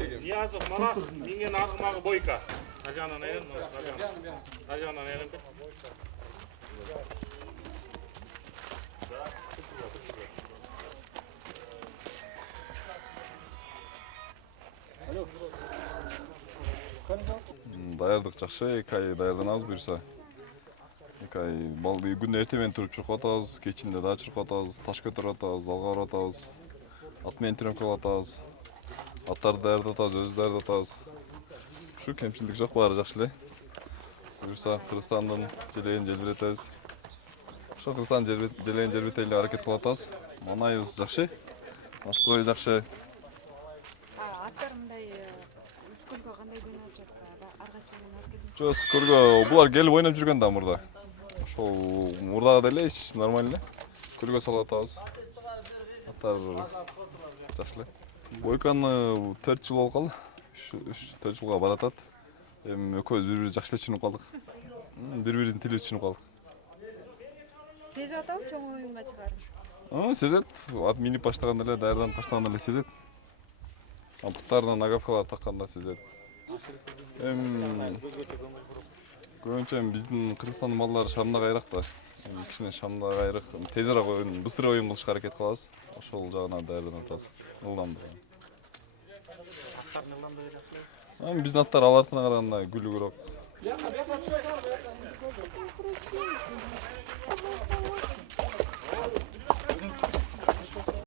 Ниязов, Манас, менен арғымағы Бойка. Ажанан айрын, ажанан айрын. Даярдык жакшы, 2 ай даярданабыз буюрса. 2 ай балды күндө эртемен туруп чуркап атабыз, кечинде да чуркап атабыз, таш көтөрүп атабыз, залга барып атабыз. Ат менен тренировка кылып атабыз. Аттарды даярдатабыз, өзүбүз даярдатабыз. Ушу кемчилдик жок, баары жакшы эле. Буюрса Кыргызстандын желегин желбиретебиз. Ошо Кыргызстандын желегин желбиртели аракет кылып атабыз. Маанайыбыз жакшы. Настрой жакшы. Аттар мындай сколько кандай күн өтүп аргача менен алып келдиңиз? Жо скорго булар келип ойноп жүргөн да мурда. Ошол мурдагы деле ич нормально эле. Скорго салып атабыз. Аттар жакшы эле. Бойканы 4 жыл болуп калды. 3-4 жылга баратат. Эми экөөбүз бири-бирибизди жакшы эле түшүнүп калдык. Бири-бирибиздин тилибизди түшүнүп калдык. Сезип атабы чоң оюнга чыгарып? Сезет. Ат минип баштаганда эле, даярданып баштаганда эле сезет. Буттарына нагавкалар такканда сезет. Көбүнчө биздин Кыргызстандын балдары шамда кайрак да. Кичине шамда кайрак, тезирээк оюн, быстрый оюн кылышка аракет кылабыз. Ошол жагынан даярданып атабыз. Ылдамдуу. Аттардын ылдамдыгы жакшы. Биздин аттар ал артына караганда күлүүгүрөөк.